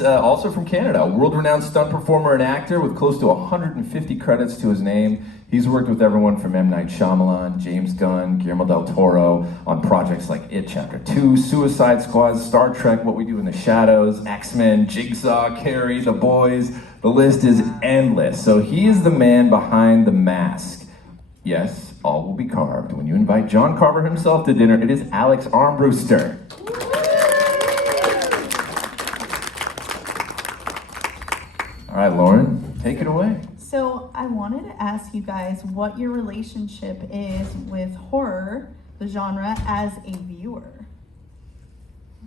Also from Canada, a world-renowned stunt performer and actor with close to 150 credits to his name. He's worked with everyone from M. Night Shyamalan, James Gunn, Guillermo del Toro on projects like It Chapter 2, Suicide Squad, Star Trek, What We Do in the Shadows, X-Men, Jigsaw, Carrie, The Boys. The list is endless. So he is the man behind the mask. Yes, all will be carved. When you invite John Carver himself to dinner, it is Alex Armbruster. All right, Lauren, take it away. So I wanted to ask you guys what your relationship is with horror, the genre, as a viewer.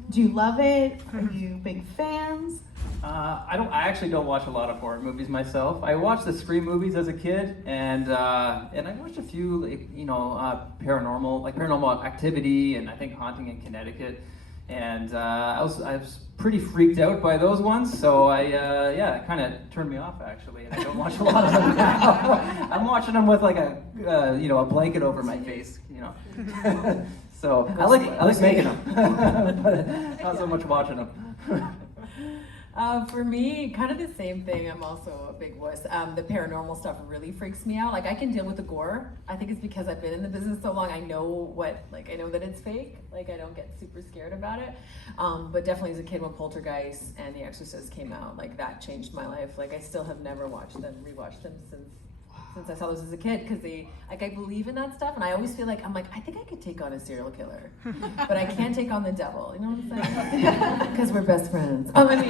Do you love it? Are you big fans? I actually don't watch a lot of horror movies myself. I watched the Scream movies as a kid, and I watched a few, paranormal Activity, and I think Haunting in Connecticut. And I was pretty freaked out by those ones, so it kind of turned me off actually, and I don't watch a lot of them now. I'm watching them with like a blanket over my face, So I like making them, but not so much watching them. For me, kind of the same thing. I'm also a big wuss. The paranormal stuff really freaks me out. Like, I can deal with the gore. I think it's because I've been in the business so long. I know that it's fake. Like, I don't get super scared about it. But definitely as a kid, when Poltergeist and The Exorcist came out, like, that changed my life. Like, I still have never rewatched them since I saw those as a kid, because I believe in that stuff, and I always feel like, I think I could take on a serial killer, but I can't take on the devil, you know what I'm saying? Because we're best friends. But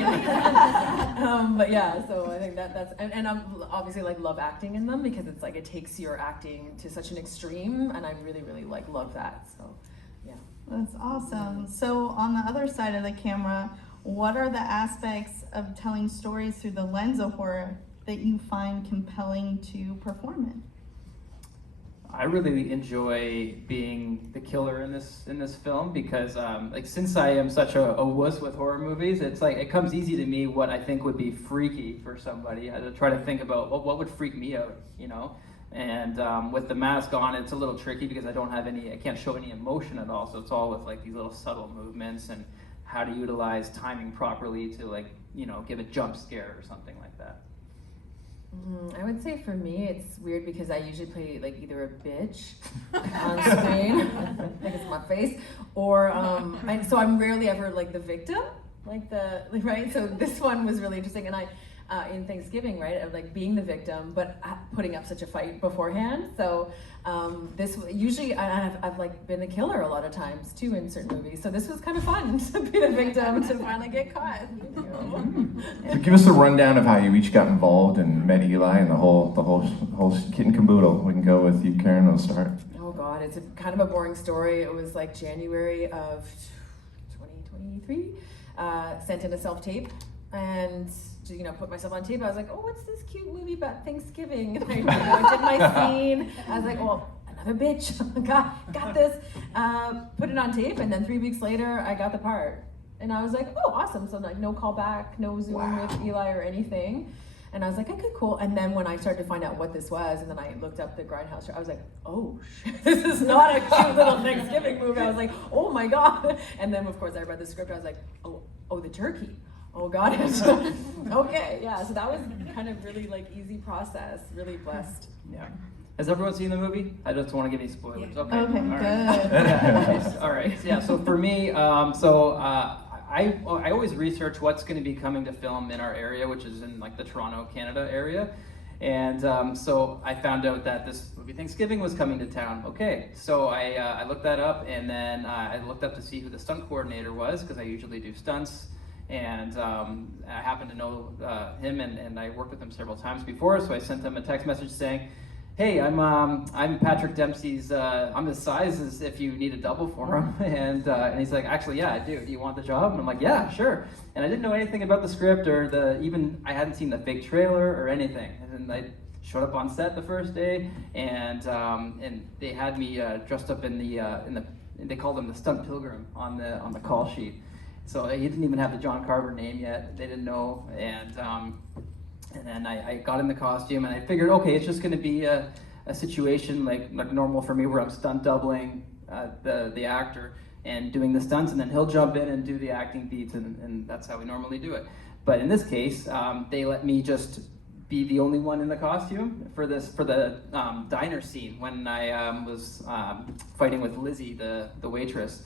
yeah, so I think that's, and I'm obviously love acting in them, because it's it takes your acting to such an extreme, and I really, really love that, so yeah. That's awesome. So on the other side of the camera, what are the aspects of telling stories through the lens of horror that you find compelling to perform in? I really enjoy being the killer in this film, because since I am such a wuss with horror movies, it's it comes easy to me what I think would be freaky for somebody. I try to think about what would freak me out, And with the mask on, it's a little tricky because I can't show any emotion at all. So it's all with these little subtle movements and how to utilize timing properly to give a jump scare or something like that. I would say for me, it's weird because I usually play either a bitch on screen, like it's my face, or so I'm rarely ever the victim, right? So this one was really interesting, and I in Thanksgiving, right, of being the victim, but putting up such a fight beforehand. So this usually I've been the killer a lot of times too in certain movies. So this was kind of fun to be the victim to finally get caught. So give us a rundown of how you each got involved and met Eli and the whole kit and caboodle. We can go with you, Karen. We'll start. Oh God, it's kind of a boring story. It was January of 2023. Sent in a self-tape and to put myself on tape. I was like, oh, what's this cute movie about Thanksgiving? And I did my scene. I was like, oh, another bitch. got this. Put it on tape, and then 3 weeks later, I got the part. And I was like, oh, awesome. So no call back, no Zoom with Eli or anything. And I was like, okay, cool. And then when I started to find out what this was, and then I looked up the Grindhouse show, I was like, oh, shit, this is not a cute little Thanksgiving movie. I was like, oh my God. And then, of course, I read the script. I was like, oh, the turkey. Oh, got it. Okay, yeah. So that was kind of really easy process. Really blessed. Yeah. Has everyone seen the movie? I just want to give any spoilers. Yeah. Okay. Okay, all good. Right. All right. Yeah. So for me, I always research what's going to be coming to film in our area, which is in the Toronto, Canada area. And so I found out that this movie Thanksgiving was coming to town. Okay, so I looked that up, and then I looked up to see who the stunt coordinator was, because I usually do stunts. And I happened to know him, and I worked with him several times before, so I sent him a text message saying, hey, I'm Patrick Dempsey's, I'm his size as if you need a double for him. And he's like, actually, yeah, I do. Do you want the job? And I'm like, yeah, sure. And I didn't know anything about the script or I hadn't seen the fake trailer or anything. And then I showed up on set the first day, and they had me dressed up in they called him the stunt pilgrim on the call sheet. So he didn't even have the John Carver name yet. They didn't know, and then I got in the costume, and I figured, okay, it's just going to be a situation like normal for me, where I'm stunt doubling the actor and doing the stunts, and then he'll jump in and do the acting beats, and that's how we normally do it. But in this case, they let me just be the only one in the costume for the diner scene when I was fighting with Lizzie, the waitress.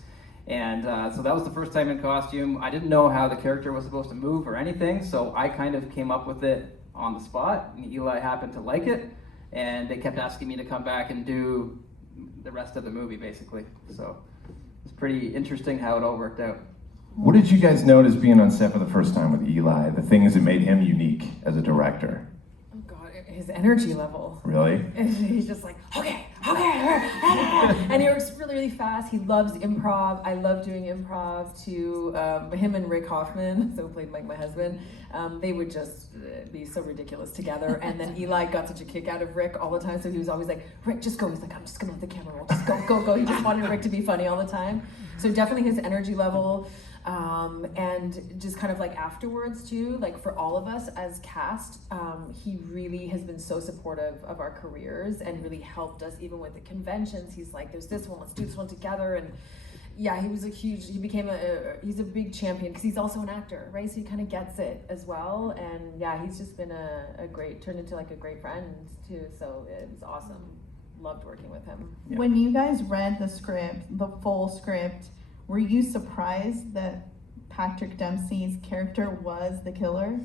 And so that was the first time in costume. I didn't know how the character was supposed to move or anything, so I kind of came up with it on the spot, and Eli happened to like it, and they kept asking me to come back and do the rest of the movie, basically. So it's pretty interesting how it all worked out. What did you guys notice being on set for the first time with Eli? The things that made him unique as a director? Oh God, his energy level. Really? He's just like, okay, and he works really, really fast. He loves improv. I love doing improv too. Him and Rick Hoffman, so played like my husband, they would just be so ridiculous together. And then Eli got such a kick out of Rick all the time, so he was always like, Rick, just go. He's like, I'm just gonna have the camera roll. Just go. He just wanted Rick to be funny all the time. So definitely his energy level. And just kind of like afterwards too, like for all of us as cast, he really has been so supportive of our careers and really helped us even with the conventions. He's like, there's this one, let's do this one together. And yeah, he's a big champion because he's also an actor, right? So he kind of gets it as well. And yeah, he's just been turned into like a great friend too. So it was awesome. Loved working with him. Yeah. When you guys read the script, the full script, were you surprised that Patrick Dempsey's character was the killer?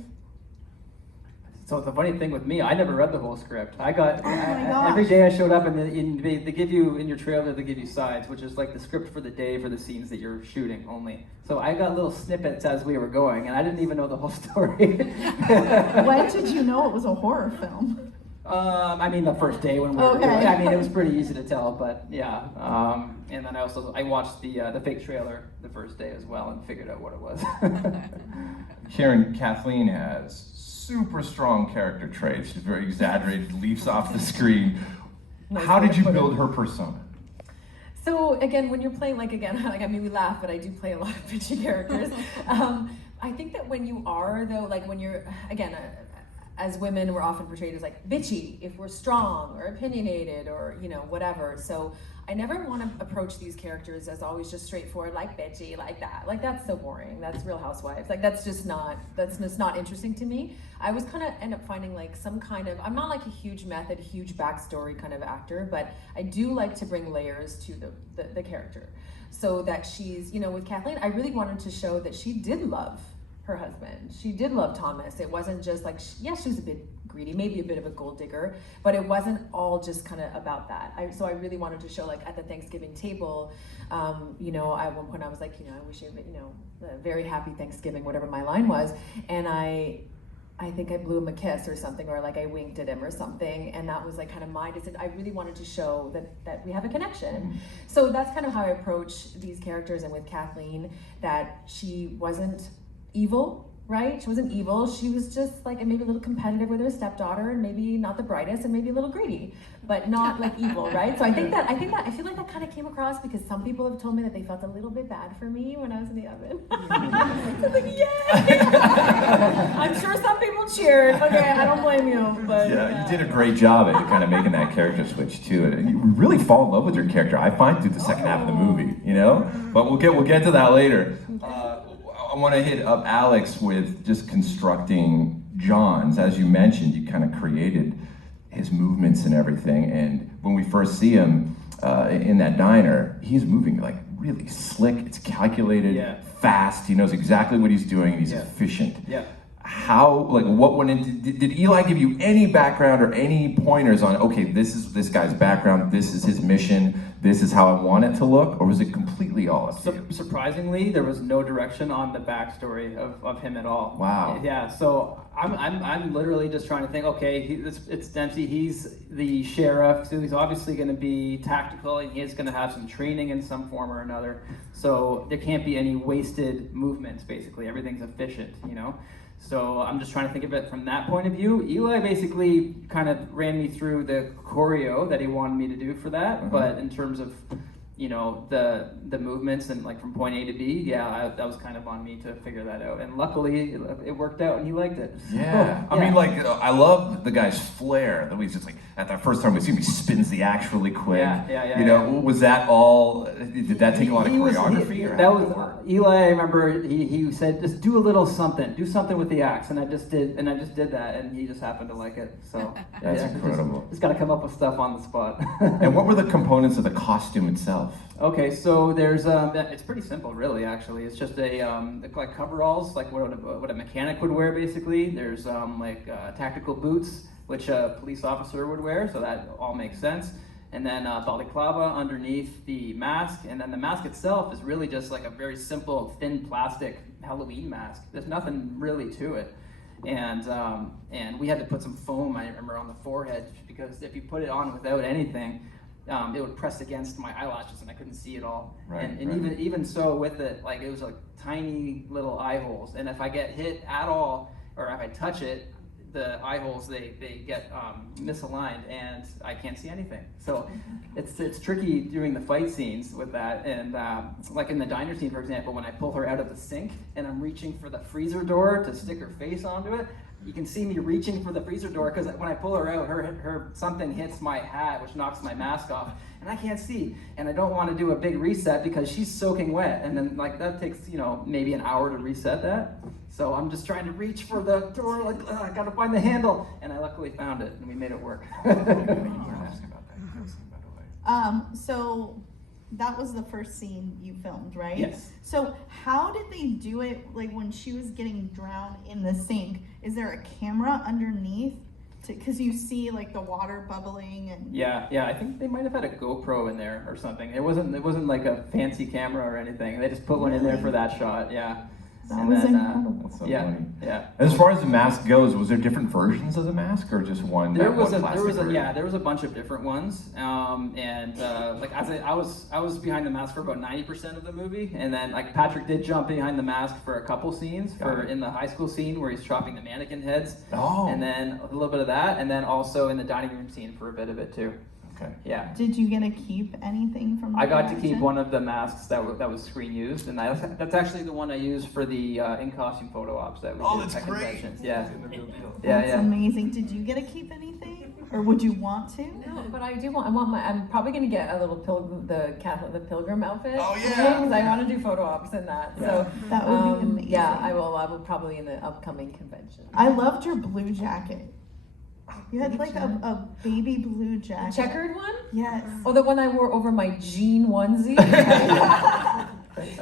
So the funny thing with me, I never read the whole script. Oh Every day I showed up and they give you, in your trailer, they give you sides, which is like the script for the day for the scenes that you're shooting only. So I got little snippets as we were going, and I didn't even know the whole story. When did you know it was a horror film? I mean, the first day when we were doing it. I mean, it was pretty easy to tell, but yeah. And then I watched the fake trailer the first day as well and figured out what it was. Karen, Kathleen has super strong character traits. She's very exaggerated, leaps off the screen. How did you build her persona? So again, when you're playing, like I mean, we laugh, but I do play a lot of bitchy characters. I think that when you are though, like when you're, again, as women, we're often portrayed as like bitchy if we're strong or opinionated or, you know, whatever. So I never want to approach these characters as always just straightforward, like bitchy, like that. Like that's so boring. That's Real Housewives. Like that's just not interesting to me. I was kind of end up finding like some kind of, I'm not like a huge method, huge backstory kind of actor, but I do like to bring layers to the character. So that she's, you know, with Kathleen, I really wanted to show that she did love her husband. She did love Thomas. It wasn't just like, she was a bit greedy, maybe a bit of a gold digger, but it wasn't all just kind of about that. So I really wanted to show, like at the Thanksgiving table, you know, at one point I was like, you know, I wish you, you know, a very happy Thanksgiving, whatever my line was, and I think I blew him a kiss or something, or like I winked at him or something, and that was like kind of my decision. I really wanted to show that we have a connection. So that's kind of how I approach these characters, and with Kathleen, that she wasn't evil, right? She wasn't evil. She was just like maybe a little competitive with her stepdaughter, and maybe not the brightest, and maybe a little greedy, but not like evil, right? So I feel like that kind of came across because some people have told me that they felt a little bit bad for me when I was in the oven. I was like, yay! I'm sure some people cheered. Okay, I don't blame you, but yeah, you did a great job at kind of making that character switch too, and you really fall in love with your character. I find through the second half of the movie, you know. But we'll get to that later. I want to hit up Alex with just constructing John's. As you mentioned, you kind of created his movements and everything. And when we first see him in that diner, he's moving like really slick. It's calculated, fast. He knows exactly what he's doing, and he's efficient. Yeah. How, like, what went into, did Eli give you any background or any pointers on, okay, this is this guy's background, this is his mission, this is how I want it to look, or was it completely all up to you? Surprisingly, there was no direction on the backstory of him at all. Wow. Yeah, so I'm literally just trying to think, okay, it's Dempsey, he's the sheriff, so he's obviously going to be tactical, and he's going to have some training in some form or another, so there can't be any wasted movements, basically. Everything's efficient, you know? So I'm just trying to think of it from that point of view. Eli basically kind of ran me through the choreo that he wanted me to do for that, but in terms of, the movements and like from point A to B, that was kind of on me to figure that out. And luckily, it worked out, and he liked it. So, yeah. I mean, like, I love the guy's flair. That he's just like, at that first time we see him, he spins the axe really quick. Yeah. Was that all? Did that take a lot of choreography? Eli. I remember he said, just do a little something, do something with the axe, and I just did that, and he just happened to like it. So that's incredible. Just got to come up with stuff on the spot. And what were the components of the costume itself? Okay, so there's it's pretty simple, really. Actually, it's just like coveralls, like what a mechanic would wear, basically. There's tactical boots, which a police officer would wear, so that all makes sense. And then balaclava underneath the mask, and then the mask itself is really just like a very simple, thin plastic Halloween mask. There's nothing really to it. And we had to put some foam, I remember, on the forehead, because if you put it on without anything, it would press against my eyelashes and I couldn't see it all. Right, and even so with it, like, it was like tiny little eye holes. And if I get hit at all, or if I touch it, the eye holes, they get misaligned and I can't see anything. So it's tricky doing the fight scenes with that. And like in the diner scene, for example, when I pull her out of the sink and I'm reaching for the freezer door to stick her face onto it, you can see me reaching for the freezer door because when I pull her out, her something hits my hat, which knocks my mask off, and I can't see. And I don't want to do a big reset because she's soaking wet, and then like that takes maybe an hour to reset that. So I'm just trying to reach for the door, like I gotta find the handle, and I luckily found it, and we made it work. So that was the first scene you filmed, right? Yes. So how did they do it, like when she was getting drowned in the sink? Is there a camera underneath? Because you see like the water bubbling and... Yeah, I think they might have had a GoPro in there or something. It wasn't like a fancy camera or anything. They just put one in there for that shot, yeah. That was incredible. That's so Yeah, funny. yeah. As far as the mask goes, was there different versions of the mask, or just one? There was a bunch of different ones, like I was behind the mask for about 90% of the movie, and then like Patrick did jump behind the mask for a couple scenes, in the high school scene where he's chopping the mannequin heads, and then a little bit of that, and then also in the dining room scene for a bit of it too. Okay. Yeah. Did you get to keep anything from the I got to production? keep one of the masks that was screen used, and that's actually the one I used for the in costume photo ops that we did at conventions. Yeah. That's amazing. Did you get to keep anything, or would you want to? No, but I do want. I'm probably gonna get a little the pilgrim outfit. Oh yeah. Because I want to do photo ops in that. Yeah. So that would be amazing. Yeah, I will probably in the upcoming convention. I loved your blue jacket. You had like a baby blue jacket. Checkered one? Yes. Oh, the one I wore over my jean onesie?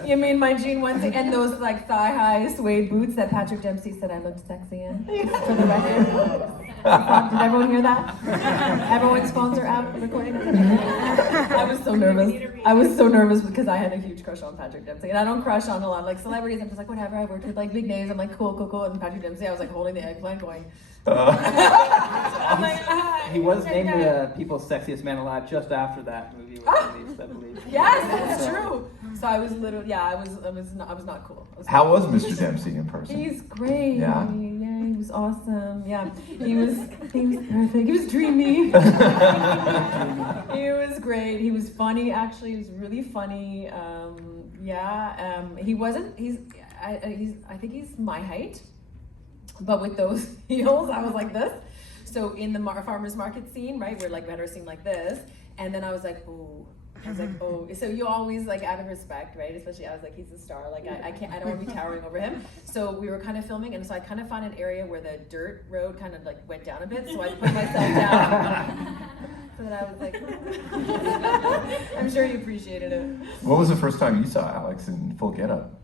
You mean my jean onesie and those like thigh-high suede boots that Patrick Dempsey said I looked sexy in? For the record. Did everyone hear that? Everyone sponsor app recording. I was so nervous because I had a huge crush on Patrick Dempsey. And I don't crush on a lot of like celebrities. I'm just like, whatever. I worked with like big names. I'm like, cool. And Patrick Dempsey, I was like holding the eggplant going. I'm like, he was named the People's Sexiest Man Alive just after that movie was released, I believe. Yes, that's true. So I was literally, I was not cool. How was Mr. Dempsey in person? He's great. Yeah? He was awesome. Yeah, he was perfect. He was dreamy. He was great. He was funny. Actually, he was really funny. He wasn't. I think he's my height, but with those heels, I was like this. So in the farmer's market scene, right, we're like we had our scene like this, and then I was like, oh. So you always like out of respect, right? Especially I was like, he's a star. Like I don't want to be towering over him. So we were kind of filming, and so I kind of found an area where the dirt road kind of like went down a bit. So I put myself down. So that I was like, I'm sure you appreciated it. What was the first time you saw Alex in full getup?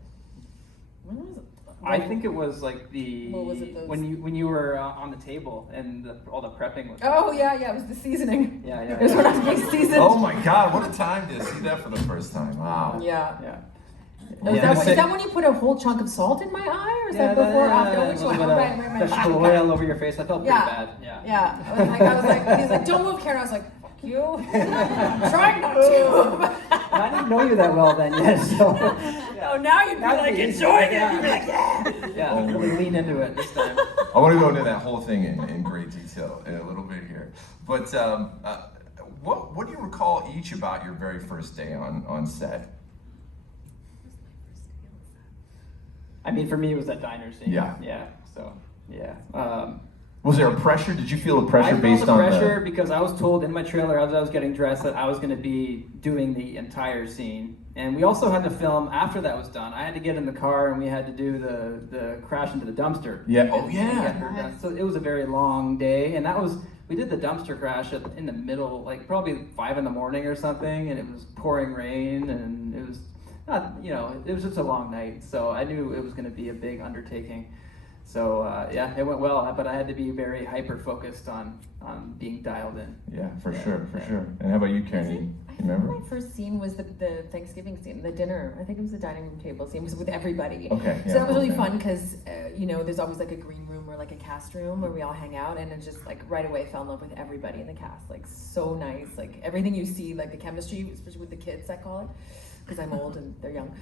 When was it? I think it was like What was it, those? when you were on the table and all the prepping was. Oh yeah, it was the seasoning. Yeah. It was when I was being seasoned. Oh my God! What a time to see that for the first time! Wow. Yeah. Yeah. Is that when you put a whole chunk of salt in my eye, or is that before or after? Which one? Right. Vegetable oil over your face. I felt pretty bad. Yeah. I was like, he's like, don't move, Karen. I was like, fuck you. I'm trying not to. I didn't know you that well then yet, so. Oh, now you'd be like enjoying it. You'd be like, yeah. Yeah, really lean into it this time. I want to go into that whole thing in great detail in a little bit here. But what do you recall each about your very first day on set? I mean, for me, it was that diner scene. Yeah. Yeah. So, yeah. Was there a pressure? Did you feel the I pressure felt based the on pressure because I was told in my trailer as I was getting dressed that I was going to be doing the entire scene. And we also had to film after that was done. I had to get in the car and we had to do the crash into the dumpster. Yeah. Oh, And yeah. get her done. So it was a very long day, and we did the dumpster crash in the middle, like probably 5 in the morning or something, and it was pouring rain, and it was not, it was just a long night. So I knew it was going to be a big undertaking. So yeah, it went well, but I had to be very hyper focused on being dialed in. Yeah, for sure. And how about you, Karen? You remember? My first scene was the Thanksgiving scene, the dinner. I think it was the dining room table scene. It was with everybody. Okay. So that was really fun because, there's always like a green room or like a cast room where we all hang out, and it just like right away fell in love with everybody in the cast. Like so nice. Like everything you see, like the chemistry, especially with the kids, I call it, because I'm old and they're young.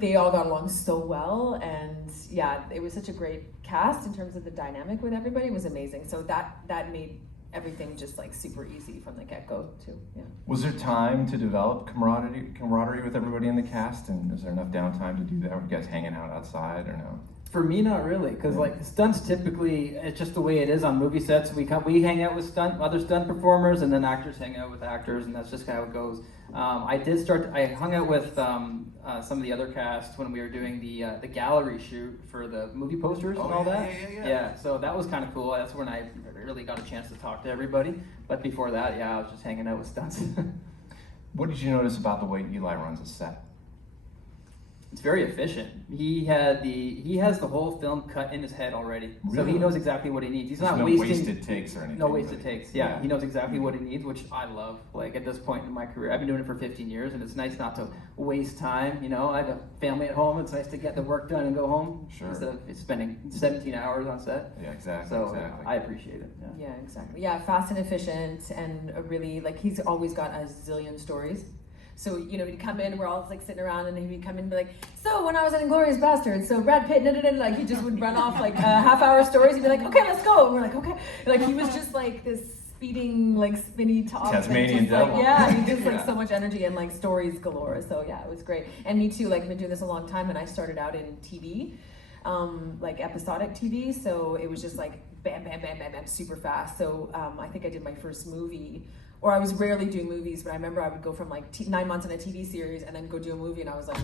They all got along so well, and yeah, it was such a great cast in terms of the dynamic with everybody. It was amazing. So that made everything just like super easy from the get-go too. Yeah. Was there time to develop camaraderie with everybody in the cast, and is there enough downtime to do that? Were you guys hanging out outside or no? For me, not really, because like stunts typically, it's just the way it is on movie sets. We hang out with other stunt performers, and then actors hang out with actors, and that's just how it goes. I hung out with some of the other cast when we were doing the gallery shoot for the movie posters and all that. Yeah, so that was kind of cool. That's when I really got a chance to talk to everybody. But before that, yeah, I was just hanging out with stunts. What did you notice about the way Eli runs a set? It's very efficient. He has the whole film cut in his head already, so Really? he knows exactly what he needs. He's There's not no wasting wasted takes or anything. No wasted but- takes. Yeah, he knows exactly what he needs, which I love. Like at this point in my career, I've been doing it for 15 years, and it's nice not to waste time. I have a family at home. It's nice to get the work done and go home instead of spending 17 hours on set. Yeah, exactly. So I appreciate it. Yeah. Yeah, exactly. Yeah, fast and efficient, and a really like he's always got a zillion stories. So, he'd come in, we're all like sitting around, and he'd come in and be like, so when I was in Inglourious Basterds, so Brad Pitt, like he just would run off like half-hour stories. He'd be like, okay, let's go. And we're like, okay. Like he was just like this speeding, like spinny talk. Tasmanian devil. He just like so much energy and like stories galore. So yeah, it was great. And me too, like I've been doing this a long time, and I started out in TV, like episodic TV. So it was just like bam, bam, bam, bam, bam, super fast. So I think I did my first movie. Or I was rarely doing movies, but I remember I would go from like 9 months in a TV series and then go do a movie, and I was like,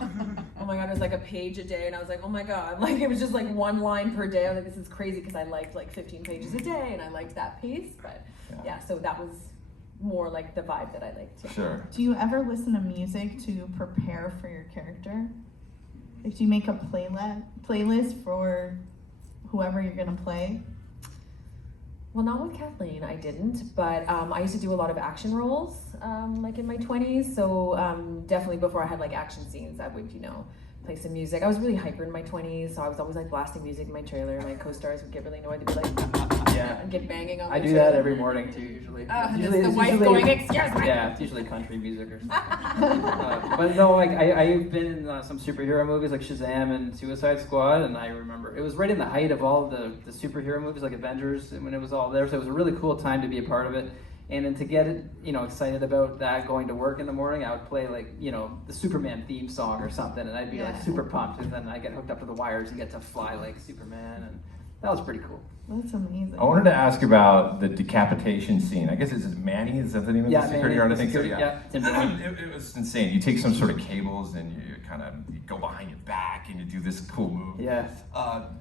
oh my God, it was like a page a day, and I was like, oh my God, like it was just like one line per day. I was like, this is crazy, because I liked like 15 pages a day, and I liked that pace, but yeah, so that was more like the vibe that I liked too. Sure. Do you ever listen to music to prepare for your character? Like, do you make a playlist for whoever you're gonna play? Well, not with Kathleen, I didn't, but I used to do a lot of action roles, like in my 20s, so definitely before I had like action scenes, I would, play some music. I was really hyper in my 20s, so I was always like blasting music in my trailer, and my co-stars would get really annoyed. They'd be like, and get banging on I my do trailer. that every morning too, usually. The wife going, excuse me! Yeah, it's usually country music or something. But no, like I've been in some superhero movies like Shazam and Suicide Squad, and I remember it was right in the height of all the superhero movies like Avengers, when it was all there, so it was a really cool time to be a part of it. And then to get it, excited about that, going to work in the morning, I would play like, the Superman theme song or something, and I'd be like super pumped, and then I get hooked up to the wires and get to fly like Superman, and that was pretty cool. That's amazing. I wanted to ask about the decapitation scene. I guess it's Manny, is that the name of the security guard? I think so, It was insane. You take some sort of cables and you go behind your back and you do this cool move. Yeah.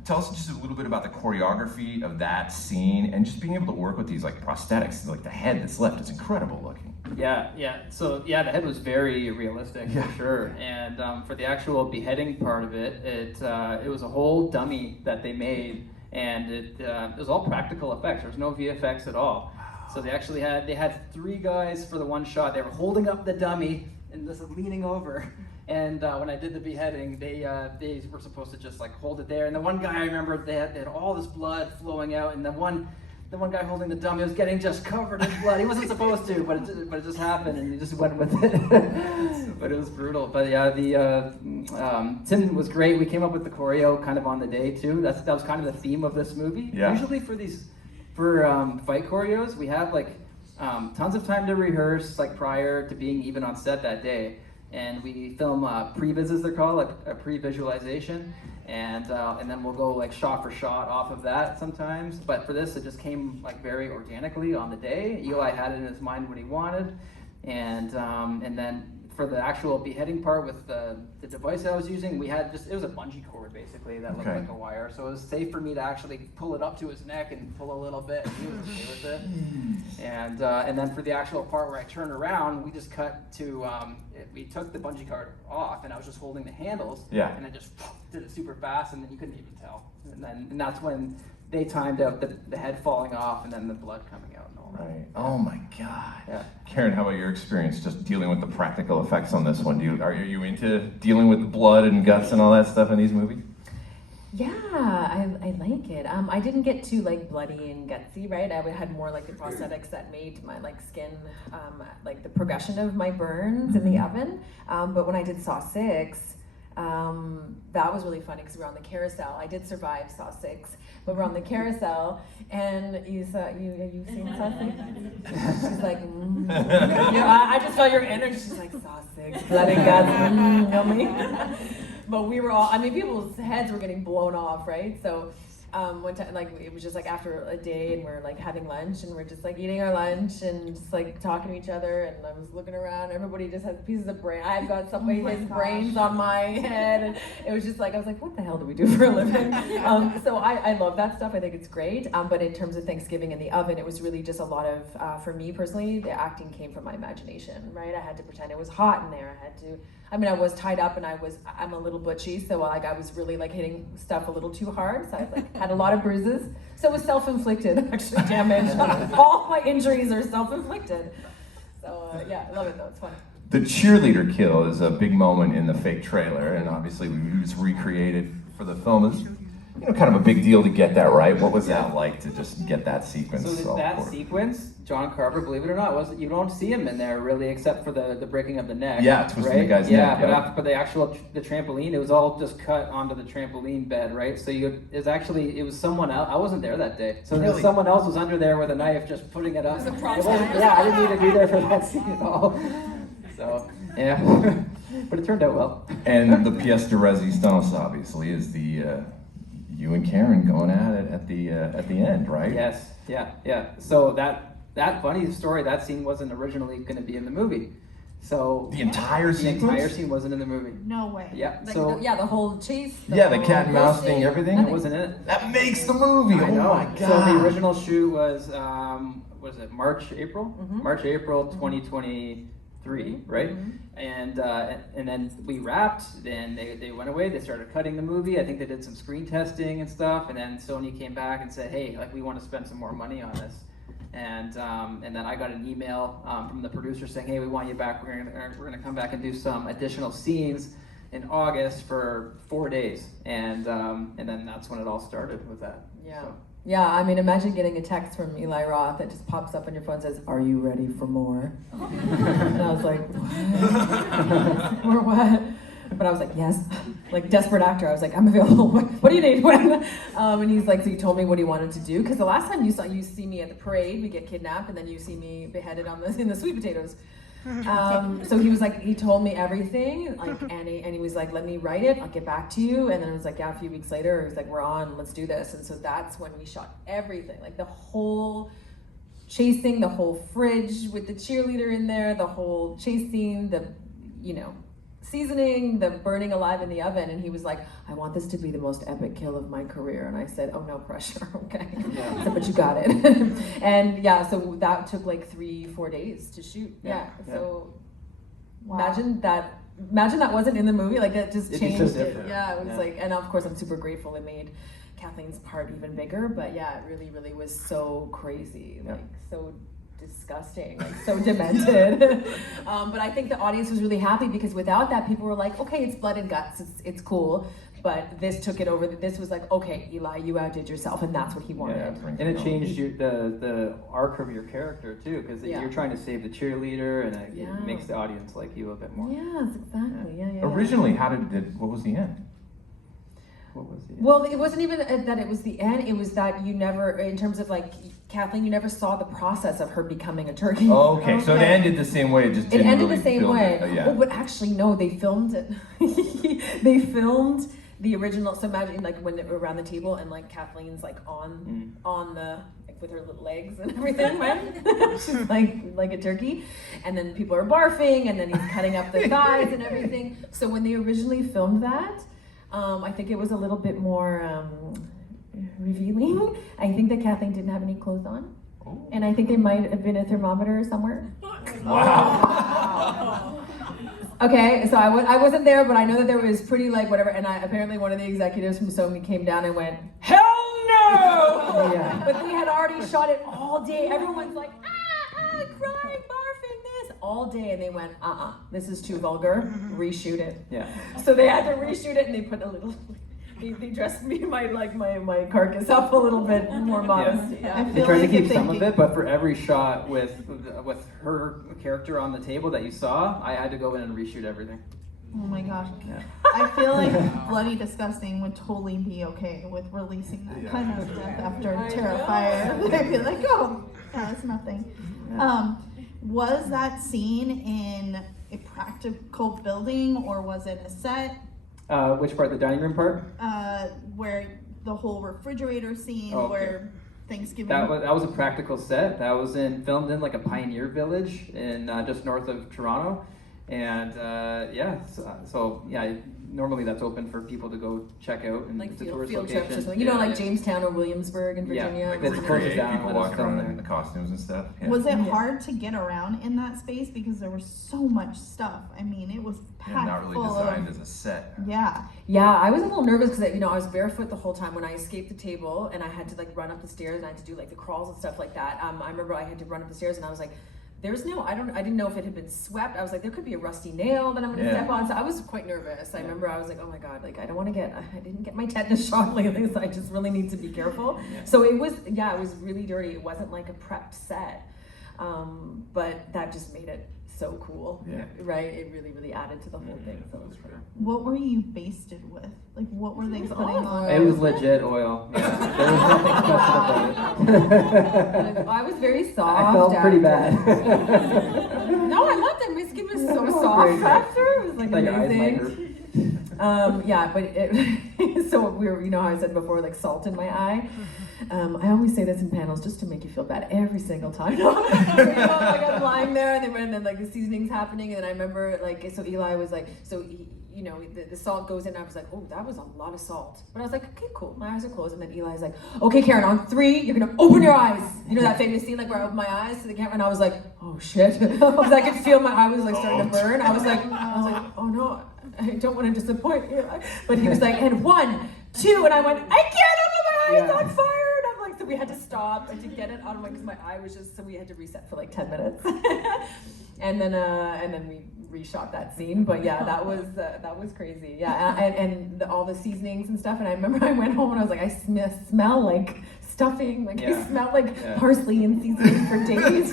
Tell us just a little bit about the choreography of that scene and just being able to work with these like prosthetics, like the head that's left is incredible looking. Yeah. So the head was very realistic for sure. And for the actual beheading part of it, it was a whole dummy that they made. And it was all practical effects. There was no VFX at all. So they had 3 guys for the one shot. They were holding up the dummy and just leaning over. And when I did the beheading, they were supposed to just like hold it there. And the one guy, I remember, they had all this blood flowing out, and the one guy holding the dummy was getting just covered in blood. He wasn't supposed to, but it just happened, and he just went with it. But it was brutal. But yeah, Tim was great. We came up with the choreo kind of on the day too. That was kind of the theme of this movie. Yeah. Usually for fight choreos, we have like tons of time to rehearse, like prior to being even on set that day. And we film previs, as they're called, like a pre-visualization. And then we'll go like shot for shot off of that sometimes. But for this, it just came like very organically on the day. Eli had it in his mind what he wanted. And then for the actual beheading part with the device I was using, we had it was a bungee cord basically that looked like a wire. So it was safe for me to actually pull it up to his neck and pull a little bit, and he was okay with it. And then for the actual part where I turned around, we just cut to, we took the bungee cord off and I was just holding the handles. Yeah. And I just did it super fast and then you couldn't even tell. And that's when they timed out the head falling off and then the blood coming out and all that. Right. Oh my God. Yeah. Karen, how about your experience just dealing with the practical effects on this one? Are you into dealing with blood and guts and all that stuff in these movies? Yeah, I like it. I didn't get too like bloody and gutsy, right? I had more like the prosthetics that made my like skin, like the progression of my burns in the oven. But when I did Saw 6, that was really funny because we were on the carousel. I did survive Saw 6, but we're on the carousel, and you've seen Saw 6? She's like, I just felt your energy. She's like, Saw 6, blood and guts, yummy. But we were all, I mean, people's heads were getting blown off, right? So one time, like, it was just like after a day and we're like having lunch and we're just like eating our lunch and just like talking to each other, and I was looking around, everybody just has pieces of brain. I've got his brains on my head, and it was just like, I was like, what the hell do we do for a living? So I love that stuff. I think it's great. But in terms of Thanksgiving in the oven, it was really just a lot of, for me personally, the acting came from my imagination, right? I had to pretend it was hot in there. I was tied up and I'm a little butchy, so like I was really like hitting stuff a little too hard. So I like had a lot of bruises. So it was self-inflicted, actually, damage. All my injuries are self-inflicted. So yeah, I love it though, it's fun. The cheerleader kill is a big moment in the fake trailer, and obviously we just recreated for the film. It's kind of a big deal to get that right. What was that like to just get that sequence? So that sequence, John Carver, believe it or not, you don't see him in there really, except for the breaking of the neck. Yeah, twisting right? the guy's neck. Yeah, but the trampoline, it was all just cut onto the trampoline bed, right? So it was someone else. I wasn't there that day, so really? Someone else was under there with a knife, just putting it up. It was a process. Yeah, I didn't need to be there for that scene at all. So yeah, but it turned out well. And the pièce de résistance, obviously, is the you and Karen going at it at the end, right? Yes, yeah. So that funny story, that scene wasn't originally going to be in the movie. So the entire sequence? The entire scene wasn't in the movie. No way. Yeah. Like, so the whole chase. The cat and mouse thing, everything. That wasn't it. That makes the movie. I know. Oh my God. So the original shoot was March, April? Mm-hmm. March, April 2023, right? Mm-hmm. And then we wrapped, then they went away, they started cutting the movie. I think they did some screen testing and stuff, and then Sony came back and said, hey, like, we want to spend some more money on this. And then I got an email from the producer saying, hey, we want you back. We're gonna come back and do some additional scenes in August for 4 days. And then that's when it all started with that. Yeah. So. Yeah, I mean, imagine getting a text from Eli Roth that just pops up on your phone and says, are you ready for more? And I was like, what? Or what? But I was like, yes. Like, desperate actor. I was like, I'm available. What do you need? When? And he's like, so he told me what he wanted to do. Because the last time you see me at the parade, we get kidnapped, and then you see me beheaded in the sweet potatoes. So he was like, he told me everything, like, and he was like, let me write it, I'll get back to you. And then it was like, yeah, a few weeks later, he was like, we're on, let's do this. And so that's when we shot everything, like the whole chasing, the whole fridge with the cheerleader in there, the whole chase scene, the, seasoning, the burning alive in the oven. And he was like, I want this to be the most epic kill of my career. And I said, oh, no pressure. Okay. Yeah. I said, but you got it. And yeah, so that took like 3-4 days to shoot. Yeah. So wow. Imagine that wasn't in the movie. Like, that just changed it. Yeah, it was like, and of course I'm super grateful it made Kathleen's part even bigger, but yeah, it really, really was so crazy. Like, so disgusting, like so demented. But I think the audience was really happy because without that, people were like, okay, it's blood and guts, it's cool. But this took it over. This was like, okay, Eli, you outdid yourself, and that's what he wanted. Yeah, and it changed the arc of your character too, because you're trying to save the cheerleader, and it makes the audience like you a bit more. Yes, exactly. Yeah. Originally, what was the end? What was the end? Well, it wasn't even that it was the end. It was that you never, in terms of like Kathleen, you never saw the process of her becoming a turkey. Okay, so it ended the same way. It just didn't ended really the same build way. it. Yeah. Oh, but actually, no, they filmed it. They filmed the original. So imagine like when they were around the table and like Kathleen's like on the like with her little legs and everything, right? She's like a turkey, and then people are barfing, and then he's cutting up the thighs and everything. So when they originally filmed that, I think it was a little bit more revealing. I think that Kathleen didn't have any clothes on. Oh. And I think there might have been a thermometer somewhere. Wow. Okay, so I wasn't there, but I know that there was pretty like whatever, and apparently one of the executives from Sony came down and went, "Hell no!" Yeah. But they had already shot it all day. Everyone's like, crying, barfing, this all day, and they went, this is too vulgar. Reshoot it. Yeah. So they had to reshoot it, and they put a little. They dressed me my carcass up a little bit more modest. Yeah. I They feel tried to like keep if some they of it, but for every shot with her character on the table that you saw, I had to go in and reshoot everything. Oh my gosh. Yeah. I feel like Bloody Disgusting would totally be okay with releasing that kind of stuff after Terrifier. They'd be like, oh, that's nothing. Was that scene in a practical building or was it a set? Which part? The dining room part? Where the whole refrigerator scene, where Thanksgiving. That was a practical set. That was filmed in like a pioneer village in just north of Toronto, and normally that's open for people to go check out and Like it's a field tourist trips or location. something. You know, like Jamestown or Williamsburg in Virginia. Like It's it's closed create down people when it's walking filmed around there. in the costumes and stuff. Yeah. Was it hard to get around in that space because there was so much stuff? I mean, it was packed Not really full designed of. as a set. Yeah. Yeah, I was a little nervous because I was barefoot the whole time when I escaped the table, and I had to like run up the stairs and I had to do like the crawls and stuff like that. I remember I had to run up the stairs and I was like, I didn't know if it had been swept. I was like, there could be a rusty nail that I'm gonna step on. So I was quite nervous. I remember I was like, oh my God, like I didn't get my tetanus shot lately, so I just really need to be careful. Yeah. So it was really dirty. It wasn't like a prepped set, but that just made it so cool. Yeah. Right? It really, really added to the whole thing. So it was great. What were you basted with? Like, what were they putting on? It was legit oil. Yeah. There was nothing special about it. I was very soft. I felt pretty after. bad. No, I loved it. My skin was so Great. soft after. It was like Like your eyes might amazing. hurt. But so we were, how I said before, like salt in my eye. I always say this in panels just to make you feel bad every single time. Like I'm lying there and then like the seasoning's happening, and then I remember like, so Eli was like, the salt goes in, and I was like, oh, that was a lot of salt. But I was like, okay, cool, my eyes are closed. And then Eli's like, okay, Karen, on 3, you're gonna open your eyes. You know that famous scene like where I opened my eyes to the camera, and I was like, oh shit. Because I could feel my eye was like starting to burn. I was like, oh no, I don't want to disappoint Eli. But he was like, and 1, 2, and I went, I can't open my eyes on fire. And I'm like, so we had to stop and to get it out of because my eye was just, so we had to reset for like 10 minutes. and then we reshot that scene. But yeah, that was crazy. Yeah, and all the seasonings and stuff. And I remember I went home and I was like, I smell like stuffing. Like I smelled like parsley and seasoning for days.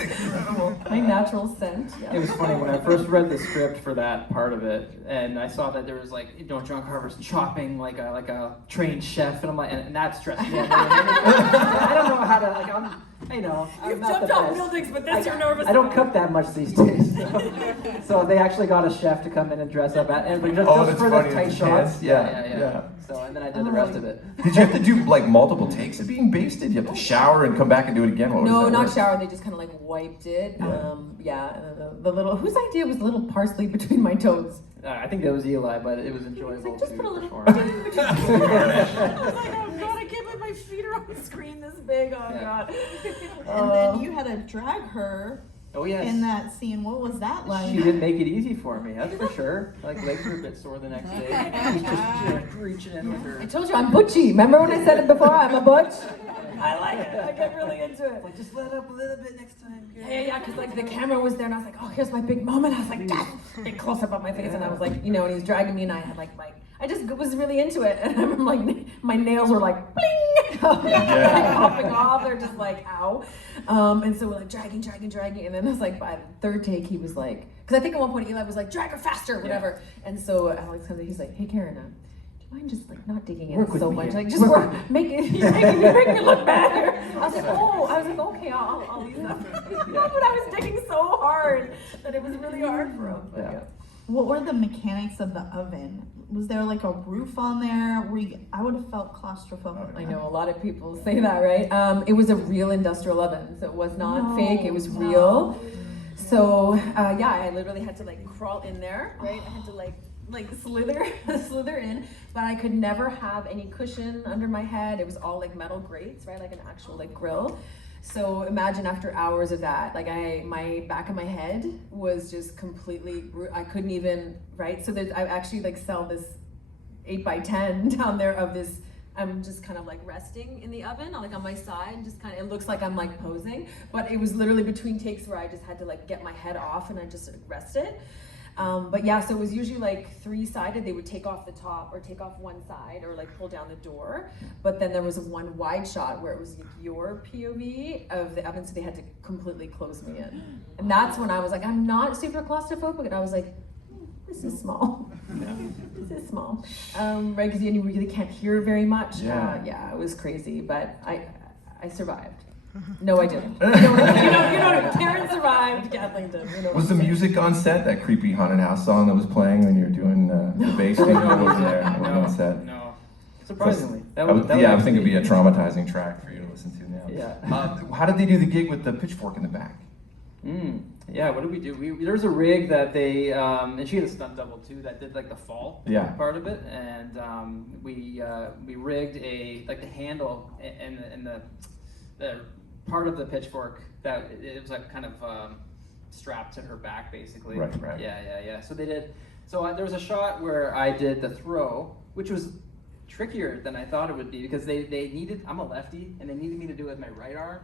My natural scent. Yeah. It was funny when I first read the script for that part of it, and I saw that there was like, John Carver's chopping like a trained chef, and I'm like, and that stressed me out. I don't know how to I'm You've not the jumped off best. buildings, but that's your nervous. I don't cook that much these days. So they actually got a chef to come in and dress up and just that's for funny. the tight It's a shots. chance. Yeah. So and then I did the rest of it. Did you have to do like multiple takes of being basted? You have to shower and come back and do it again? What was No, that not like? shower. They just kind of like wiped it. Yeah. The little, whose idea was the little parsley between my toes? I think that was Eli, but it was enjoyable Just to put a little. perform. I was like, oh God, I can't believe my feet are on the screen this big. Oh God. And then you had to drag her Oh yes. in that scene. What was that like? She didn't make it easy for me, that's for sure. Like legs were a bit sore the next day. She's just reaching in with her. I told you I'm butchy. Remember when I said it before? I'm a butch. I like it. I get really into it. Like just let up a little bit next time. Yeah, because like the camera was there and I was like, oh, here's my big moment. I was like, yes, big close up on my face, and I was like, and he was dragging me, and I had like I just was really into it, and I'm like, my nails were like, bling, like popping off. They're just like, ow. And so we're like dragging, and then it was like by the 3rd take, he was like, because I think at one point Eli was like, drag her faster, whatever. And so Alex comes in, he's like, hey Karen, you mind just like not digging Work in with so me much? here. Like just work, you're making me look bad here. I was like, okay, I'll leave that. But I was digging so hard that it was really hard for him. But, yeah. What were the mechanics of the oven? Was there like a roof on there? I would have felt claustrophobic. I know a lot of people say that, right? It was a real industrial oven, so it was not fake. It was real. So yeah, I literally had to like crawl in there, right? I had to like slither in, but I could never have any cushion under my head. It was all like metal grates, right? Like an actual like grill. So imagine after hours of that, like my back of my head was just completely, I couldn't even, right? So I actually like sell this 8x10 down there of this, I'm just kind of like resting in the oven, like on my side, and just kind of, it looks like I'm like posing, but it was literally between takes where I just had to like get my head off and I just rested. But yeah, so it was usually like 3-sided. They would take off the top or take off one side or like pull down the door. But then there was one wide shot where it was like your POV of the oven, so they had to completely close me in. And that's when I was like, I'm not super claustrophobic, and I was like, this is small. This is small. Right, because you really can't hear very much. Yeah, it was crazy, but I survived. No, I didn't. You know, Karen survived, Kathleen did. Was the music on set, that creepy haunted house song that was playing when you were doing the bass? Was there on set? No. Surprisingly. I would think it'd be a traumatizing track for you to listen to now. Yeah. How did they do the gig with the pitchfork in the back? Yeah, what did we do? There was a rig that they, and she had a stunt double too, that did like the fall part of it, and we rigged the handle and the part of the pitchfork that it was like kind of strapped to her back basically. Right. Yeah. So they did. So there was a shot where I did the throw, which was trickier than I thought it would be because they needed. I'm a lefty, and they needed me to do it with my right arm,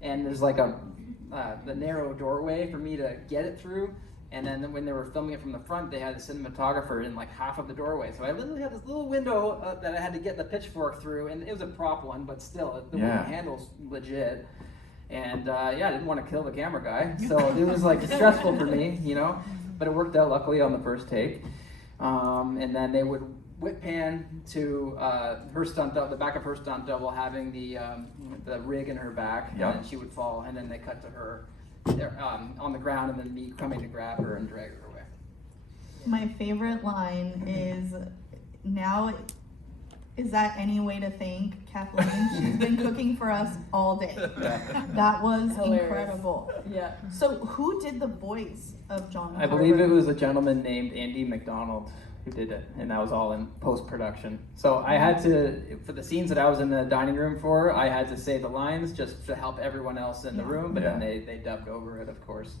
and there's like the narrow doorway for me to get it through. And then when they were filming it from the front, they had a cinematographer in like half of the doorway. So I literally had this little window that I had to get the pitchfork through, and it was a prop one, but still, the handle's legit. And I didn't want to kill the camera guy, so it was like stressful for me, but it worked out luckily on the first take. And then they would whip pan to the back of her stunt double having the rig in her back, and then she would fall, and then they cut to her on the ground, and then me coming to grab her and drag her away. My favorite line is, now, is that any way to thank Kathleen? She's been cooking for us all day. That was hilarious. Incredible. Yeah. So who did the voice of John I Carver? believe it was a gentleman named Andy McDonald who did it, and that was all in post-production. So I had to, for the scenes that I was in the dining room for, I had to say the lines just to help everyone else in the room, but then they dubbed over it, of course.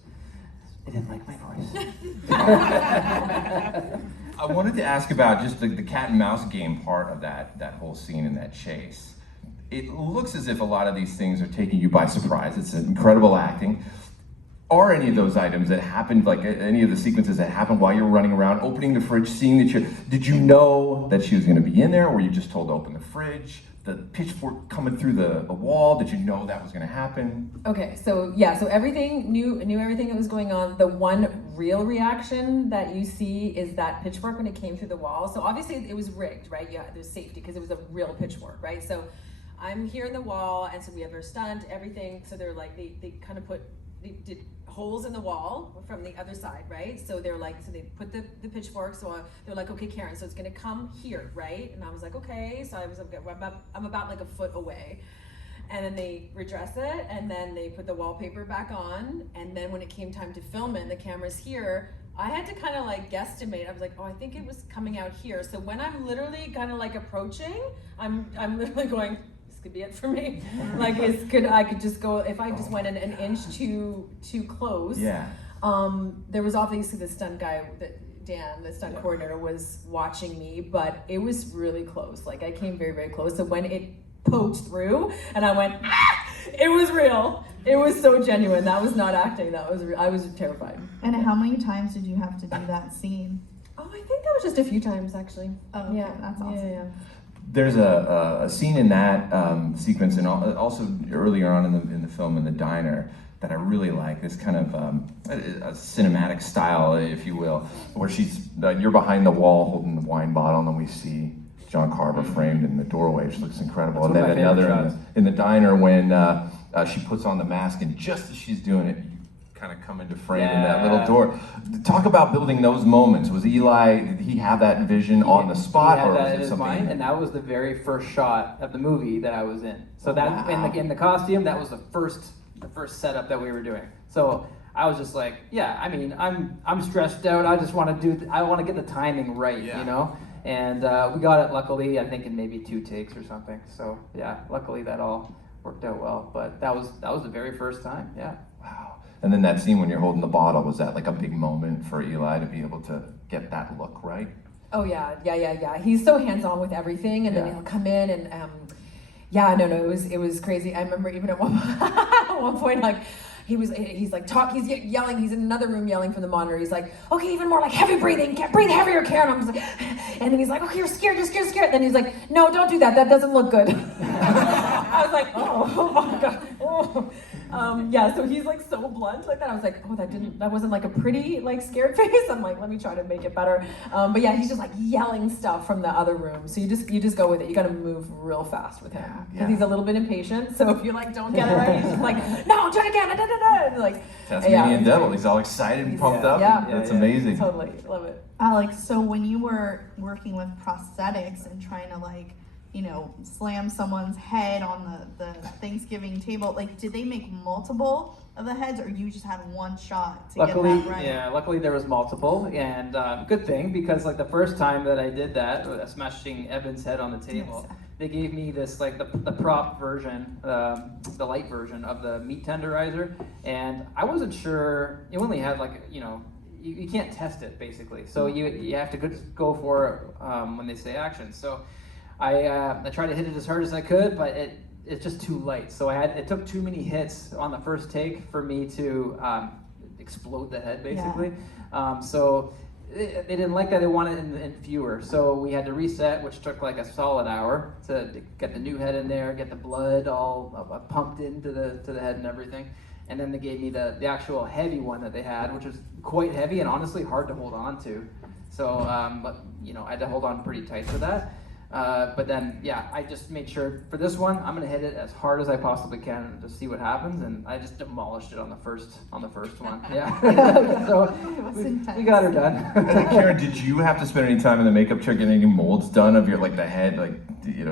They didn't like my voice. I wanted to ask about just the cat and mouse game part of that whole scene in that chase. It looks as if a lot of these things are taking you by surprise. It's incredible acting. Are any of those items that happened, like any of the sequences that happened while you were running around, opening the fridge, seeing that did you know that she was going to be in there? Or were you just told to open the fridge? The pitchfork coming through the wall, did you know that was going to happen? Okay, so everything, knew everything that was going on. The one real reaction that you see is that pitchfork when it came through the wall. So obviously it was rigged, right? Yeah, there's safety because it was a real pitchfork, right? So I'm here in the wall, and so we have our stunt, everything. So they're like, they kind of they did holes in the wall from the other side, right? So they're like, so they put the pitchfork, so they're like, okay, Karen, so it's gonna come here, right? And I was like, okay. So I'm about like a foot away. And then they redress it, and then they put the wallpaper back on, and then when it came time to film it, and the camera's here, I had to kind of like guesstimate. I was like, oh, I think it was coming out here. So when I'm literally kind of like approaching, I'm literally going, could be it for me. Like I could just go if I just went an inch too close. Yeah. There was obviously the stunt guy Dan, the stunt coordinator, was watching me, but it was really close. Like I came very, very close. So when it poked through and I went, it was real. It was so genuine. That was not acting. I was terrified. And how many times did you have to do that scene? Oh, I think that was just a few times actually. Oh, okay. Yeah, That's awesome. Yeah. There's a scene in that sequence, and also earlier on in the film in the diner, that I really like. This kind of a cinematic style, if you will, where you're behind the wall holding the wine bottle, and then we see John Carver framed in the doorway, which looks incredible. That's And one of then my favorite another shots. in the diner when she puts on the mask, and just as she's doing it, you kind of come into frame in that little Yeah. door. Talk about building those moments. Was Eli, did he have that vision on the spot, He had or that was in it his something? mind, and that was the very first shot of the movie that I was in. So that Wow. in the costume, that was the first setup that we were doing. So I was just like, yeah, I mean, I'm stressed out. I just want to I want to get the timing right, Yeah. you know. And we got it luckily, I think in maybe 2 takes or something. So yeah, luckily that all worked out well. But that was the very first time. Yeah. Wow. And then that scene when you're holding the bottle, was that like a big moment for Eli to be able to get that look right? Oh yeah. He's so hands-on with everything, and then Yeah. he'll come in and it was crazy. I remember even at one point, like he's yelling, he's in another room yelling from the monitor. He's like, okay, even more like heavy breathing, breathe heavier, Karen. I'm just like, and then he's like, okay, you're scared. Then he's like, no, don't do that. That doesn't look good. I was like, oh my god. Oh. So he's like so blunt like that. I was like, oh, that wasn't like a pretty like scared face. I'm like, let me try to make it better. But yeah, he's just like yelling stuff from the other room. So you just go with it. You got to move real fast with him because he's a little bit impatient. So if you like don't get it right, he's just like, no, try it again. And like Tasmanian devil. He's all excited and pumped up. Yeah. That's amazing. Totally love it. Alex, so when you were working with prosthetics and trying to slam someone's head on the Thanksgiving table, like did they make multiple of the heads, or you just had one shot to Luckily, get that right? yeah. Luckily, there was multiple, and good thing because like the first time that I did that, smashing Evan's head on the table, Yes. they gave me this like the prop version, the light version of the meat tenderizer, and I wasn't sure. It only had like you can't test it basically, so you have to go for it when they say action. So I tried to hit it as hard as I could, but it's just too light. So it took too many hits on the first take for me to explode the head basically. So they didn't like that. They wanted it in fewer. So we had to reset, which took like a solid hour to get the new head in there, get the blood all pumped into the head and everything. And then they gave me the actual heavy one that they had, which was quite heavy and honestly hard to hold on to. So, but I had to hold on pretty tight for that. But then, I just made sure for this one, I'm gonna hit it as hard as I possibly can to see what happens, and I just demolished it on the first one. Yeah. So we got her done. Karen, did you have to spend any time in the makeup chair getting any molds done of your the head,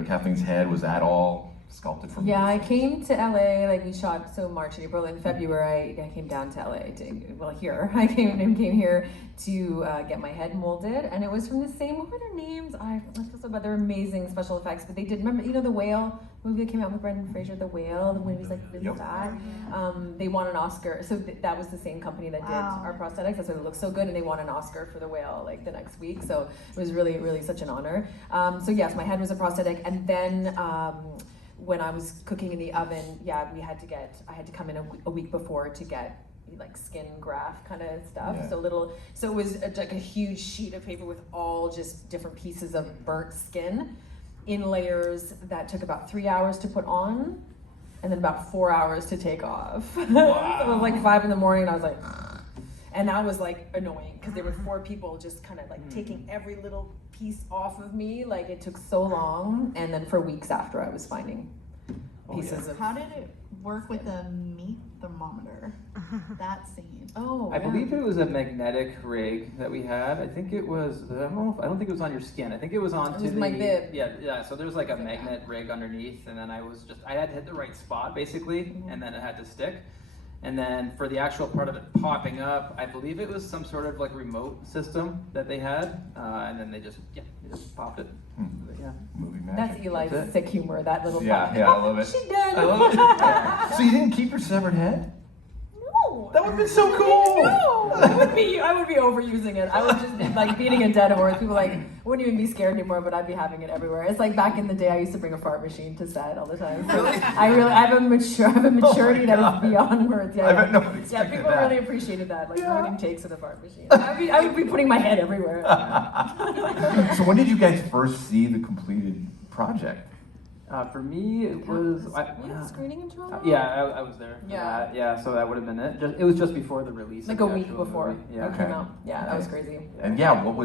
Kathleen's head? Was that all sculpted from? Yeah, I came to LA, like we shot March, April, and February I came down to LA I came here to get my head molded, and it was from the same, what were their names? I feel so bad, they're amazing special effects, but they did, remember, the Whale movie that came out with Brendan Fraser, The Whale, the movie's like really bad. They won an Oscar, so that was the same company that did our prosthetics, that's why they look so good, and they won an Oscar for The Whale like the next week, so it was really, really such an honor. So yes, my head was a prosthetic, and then when I was cooking in the oven, I had to come in a week before to get like skin graft kind of stuff. Yeah. So it was like a huge sheet of paper with all just different pieces of burnt skin in layers that took about 3 hours to put on and then about 4 hours to take off. So it was like 5 a.m. and I was like, and that was like annoying because there were 4 people just kind of like taking every little piece off of me. Like it took so long, and then for weeks after I was finding pieces of. How did it work with the meat thermometer? That scene. Oh, I believe it was a magnetic rig that we had. I think it was. I don't think it was on your skin. I think it was onto was my bib. Yeah. So there was like a magnet rig underneath, and then I had to hit the right spot basically, and then it had to stick. And then for the actual part of it popping up, I believe it was some sort of like remote system that they had, and then they just popped it. Yeah. Movie magic. That's Eli's sick humor. That little. Yeah, pop. I love it. She did. I love it. So you didn't keep your severed head? No. That would have been so cool. No, I would be overusing it. I would just be like beating a dead horse. People wouldn't even be scared anymore, but I'd be having it everywhere. It's like back in the day, I used to bring a fart machine to set all the time. So I have a maturity that is beyond words. Yeah, I bet no one yeah, expected people that. really appreciated that, like ruining takes with a fart machine. I would be putting my head everywhere. So when did you guys first see the completed project? For me, it was. Were you at the screening in Toronto? I was there. For Yeah. that. Yeah. So that would have been it. It was just before the release. Like of a the week actual before movie. Yeah. it came out. Yeah, that was crazy. And what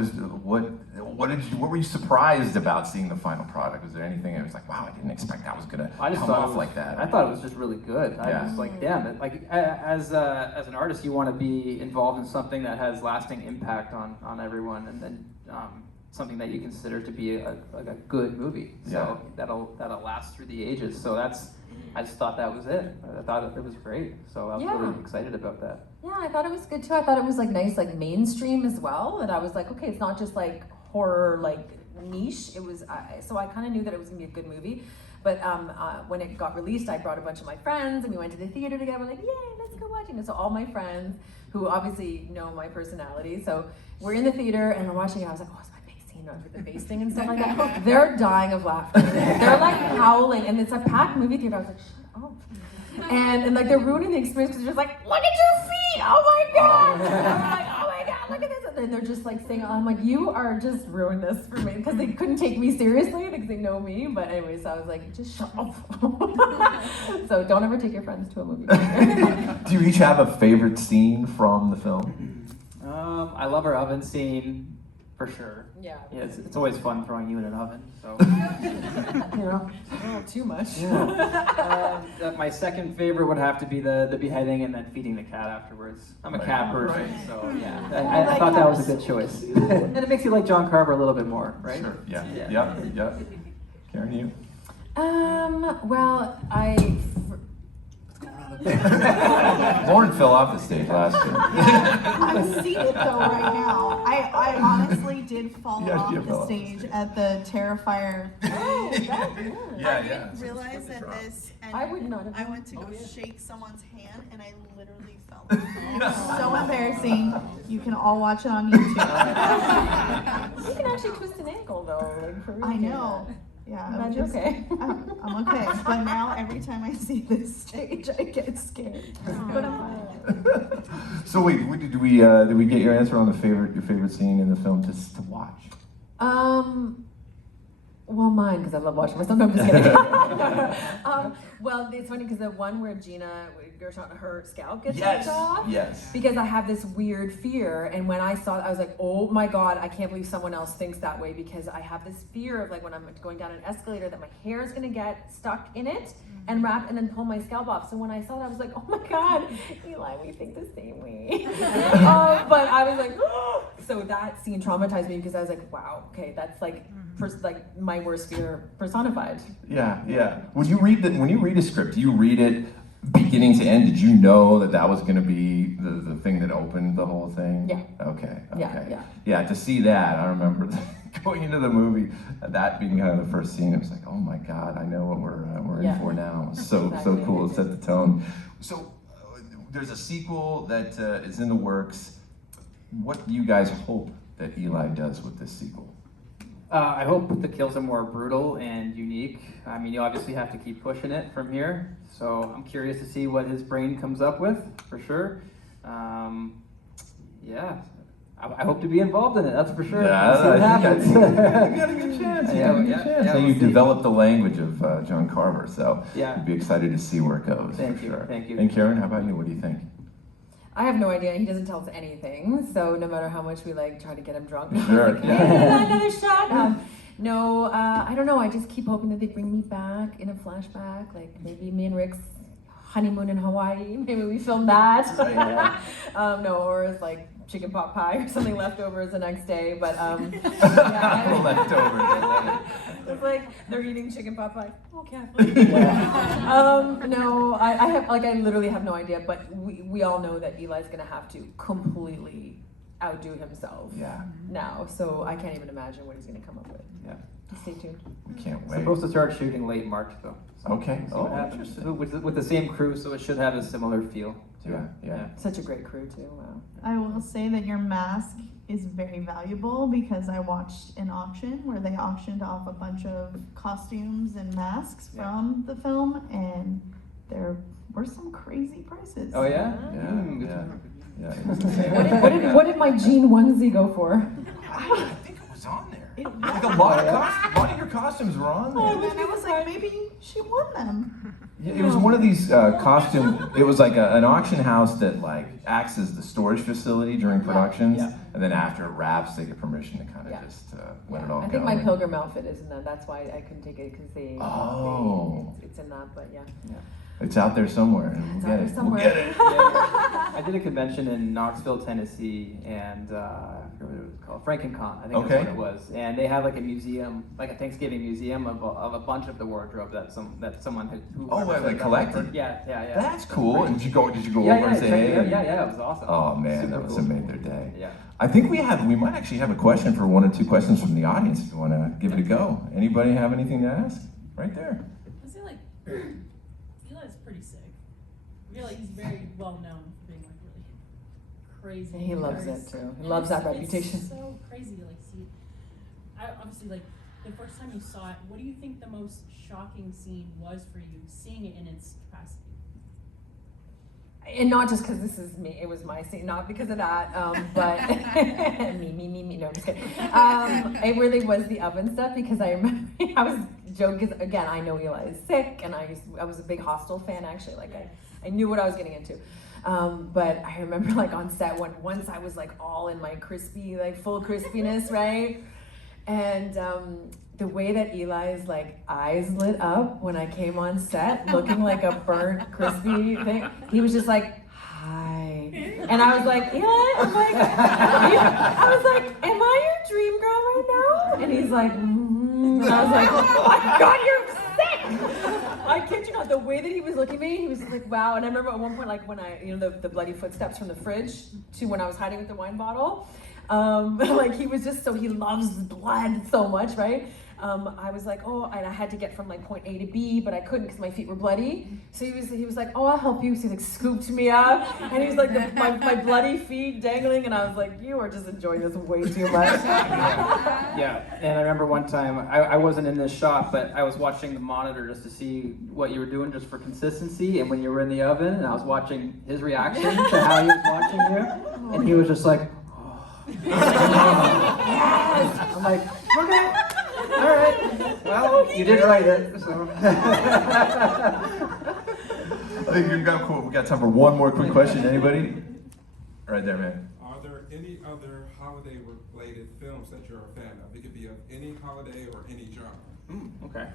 were you surprised about seeing the final product? Was there anything that was like, wow, I didn't expect that was gonna I just come thought off it was, like that? I thought it was just really good. I Yeah. was like, damn it! Like as an artist, you want to be involved in something that has lasting impact on everyone, and then something that you consider to be a good movie. So that'll last through the ages. So I just thought that was it. I thought it was great. So I was really excited about that. Yeah, I thought it was good too. I thought it was like nice, like mainstream as well. And I was like, okay, it's not just like horror, like niche. It was, so I kind of knew that it was gonna be a good movie. But when it got released, I brought a bunch of my friends and we went to the theater together. We're like, yay, let's go watching it. So all my friends who obviously know my personality. So we're in the theater and we're watching it. I was like, oh, it's my face scene with the face thing and stuff like that. They're dying of laughter. They're like howling, and it's a packed movie theater. I was like, shut up. And like they're ruining the experience because they're just like, look at your feet, oh my god! And I'm like, oh my god, look at this! And they're just like saying, I'm like, you are just ruining this for me because they couldn't take me seriously because they know me. But anyways, I was like, just shut up. So don't ever take your friends to a movie theater. Do you each have a favorite scene from the film? I love our oven scene for sure. Yeah. Yeah, it's always fun throwing you in an oven. So you know. Oh, too much. Yeah. My second favorite would have to be the beheading and then feeding the cat afterwards. I'm a cat person, so yeah. I thought that was a good choice. And it makes you like John Carver a little bit more, right? Sure. Yeah. Yeah. Yep. Karen, you? Well, Lauren fell off the stage last year. I'm seated though right now. I honestly did fall Yeah, off you the fell off the stage stage. at the Terrifier. oh, that's good. I didn't realize that this. And I would not have I done went to go that. shake someone's hand and I literally fell. It was so embarrassing. You can all watch it on YouTube. You can actually twist an ankle though, like for real. I know. Yeah, I'm glad you're okay. I'm okay. But now every time I see this stage, I get scared. But I'm fine. So wait, did we get your answer on your favorite scene in the film to watch? Well, mine, because I love watching myself. No, I'm just kidding. Well, it's funny because the one where Gina, her scalp gets ripped off. Yes. Because I have this weird fear, and when I saw it, I was like, oh my god, I can't believe someone else thinks that way, because I have this fear of like when I'm going down an escalator that my hair is gonna get stuck in it and wrap and then pull my scalp off. So when I saw that, I was like, oh my god, Eli, we think the same way. But I was like, oh. So that scene traumatized me because I was like, wow, okay, that's like my worst fear personified. Yeah. When you read a script, do you read it beginning to end? Did you know that was going to be the thing that opened the whole thing? Yeah. Okay. Yeah. To see that, I remember going into the movie, that being kind of the first scene. It was like, oh my god, I know what we're in for now. It was so Exactly. cool. It set the tone. So there's a sequel that is in the works. What do you guys hope that Eli does with this sequel? I hope the kills are more brutal and unique. I mean, you obviously have to keep pushing it from here. So I'm curious to see what his brain comes up with, for sure. I hope to be involved in it, that's for sure. Yeah, See what happens. You got a good chance. So we'll you've see. developed the language of John Carver, so Yeah. you'd be excited to see where it goes. Thank for you, sure. thank you. And Karen, how about you? What do you think? I have no idea. He doesn't tell us anything. So no matter how much we like try to get him drunk, Sure. like, yeah, another shot. No, I don't know. I just keep hoping that they bring me back in a flashback, like maybe me and Rick's honeymoon in Hawaii. Maybe we film that. No, or it's like chicken pot pie or something leftovers the next day. But Leftovers. it's like they're eating chicken pot pie. Oh, Kathleen. No, I literally have no idea. But we all know that Eli's gonna have to completely outdo himself. Yeah. Now, so I can't even imagine what he's gonna come up with. Yeah. Stay tuned. We can't wait. Supposed to start shooting late March though. So Okay. see what happens. With the same crew, so it should have a similar feel to it. Yeah. Such a great crew too. Wow. I will say that your mask is very valuable because I watched an auction where they auctioned off a bunch of costumes and masks from the film, and there were some crazy prices. Oh yeah? Yeah. What did my jean onesie go for? I think it was on there. Like a lot of your costumes were on there. And then I was like, maybe she won them. Yeah, it was one of these costume. It was like an auction house that like acts as the storage facility during productions, Yeah. and then after it wraps, they get permission to kind of Yeah. just let it all go. I think my pilgrim outfit is in that. That's why I couldn't take it because it's in that. But yeah. It's out there somewhere. And It's we'll out get there it. somewhere. We'll get it. I did a convention in Knoxville, Tennessee, and I forget what it was called, FrankenCon, I think Okay. that's what it was. And they have like a museum, like a Thanksgiving museum of a bunch of the wardrobe that someone had. Like collected? Yeah. That's cool. And did you go over and say hey? Yeah, it was awesome. Oh man, Super that must cool. have made their day. Yeah. I think we might actually have a question for 1 or 2 questions from the audience if you want to give it a go. Anybody have anything to ask? Right there. I say like Eli's pretty sick. I feel like he's very well known for being like really crazy. He loves very it too. He and loves that it's reputation. so crazy to like see. I obviously like the first time you saw it. What do you think the most shocking scene was for you, seeing it in its capacity? And not just because this is me, it was my scene, not because of that, but me, no, I'm just kidding. It really was the oven stuff because I remember I was joking, again, I know Eli is sick, and I was a big Hostel fan actually, like I knew what I was getting into. But I remember like on set once I was like all in my crispy, like full crispiness, right? And the way that Eli's like eyes lit up when I came on set, looking like a burnt, crispy thing, he was just like, hi. And I was like, Eli, I was like, am I your dream girl right now? And he's like, and I was like, oh my God, you're sick. I kid you not, the way that he was looking at me, he was like, wow. And I remember at one point, like when the bloody footsteps from the fridge to when I was hiding with the wine bottle, like he was just he loves blood so much, right? I was like, oh, and I had to get from like point A to B, but I couldn't because my feet were bloody. So he was like, oh, I'll help you. So he like scooped me up, and he was like my bloody feet dangling, and I was like, you are just enjoying this way too much. Yeah, and I remember one time, I wasn't in this shot, but I was watching the monitor just to see what you were doing just for consistency, and when you were in the oven, and I was watching his reaction to how he was watching you, and he was just like, oh. Yes! I'm like, okay, all right, well, you did write it, so. I think we've got cool. We got time for one more quick question. Anybody? Right there, man. Are there any other holiday-related films that you're a fan of? It could be of any holiday or any genre. Okay.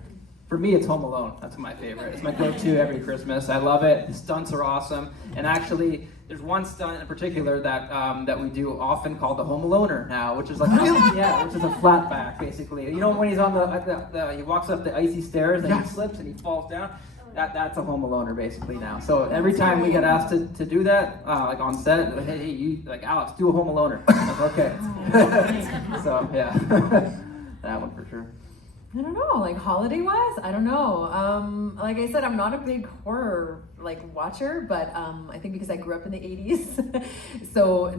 For me, it's Home Alone. That's my favorite. It's my go-to every Christmas. I love it. The stunts are awesome. And actually, there's one stunt in particular that we do often called the Home Aloner now, which is like which is a flat back basically. You know when he's on he walks up the icy stairs and he slips and he falls down. That's a Home Aloner basically now. So every time we get asked to do that, like on set, hey, you like Alex, do a Home Aloner. I'm like, okay. So yeah, that one for sure. I don't know, like holiday-wise, I don't know. Like I said, I'm not a big horror watcher, but I think because I grew up in the 80s, so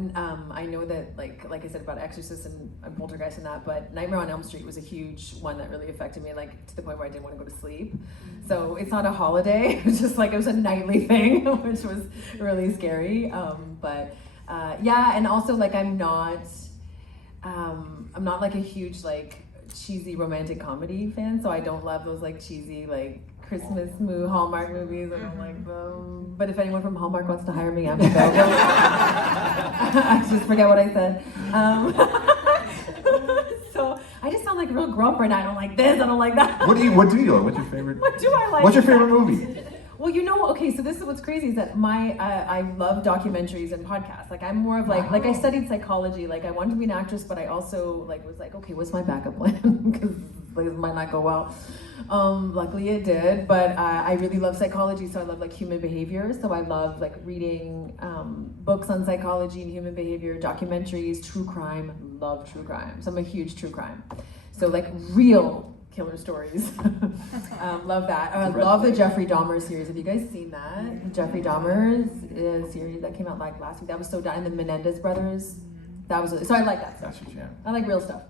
I know that like I said about Exorcist and Poltergeist and that, but Nightmare on Elm Street was a huge one that really affected me, like to the point where I didn't want to go to sleep. So it's not a holiday; it was just like it was a nightly thing, which was really scary. Yeah, and also like I'm not like a huge cheesy romantic comedy fan, so I don't love those cheesy Christmas Hallmark movies. I don't like them. But if anyone from Hallmark wants to hire me, I'm available. I just forget what I said. So I just sound like a real grump right now. I don't like this. I don't like that. What do you like? What's your favorite? What do I like? What's your favorite movie? Well, okay, so this is what's crazy is that I love documentaries and podcasts. Like I'm more of I studied psychology. Like I wanted to be an actress, but I also was like, okay, what's my backup plan? Because it might not go well. Luckily it did, but I really love psychology, so I love human behavior. So I love reading books on psychology and human behavior, documentaries, true crime. Love true crime. So I'm a huge true crime. So real killer stories. Love that. I love the Jeffrey Dahmer series. Have you guys seen that? The Jeffrey Dahmer series that came out last week. That was so done. And the Menendez brothers. That was so I like that stuff. That's your jam. I like real stuff.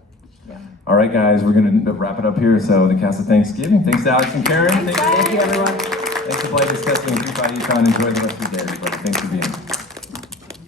Yeah. All right, guys, we're gonna wrap it up here. So the cast of Thanksgiving. Thanks to Alex and Karen. Thank you, everyone. Thanks to Blake, Kathleen, and Cliche. Enjoy the rest of your day, everybody. Thanks for being here.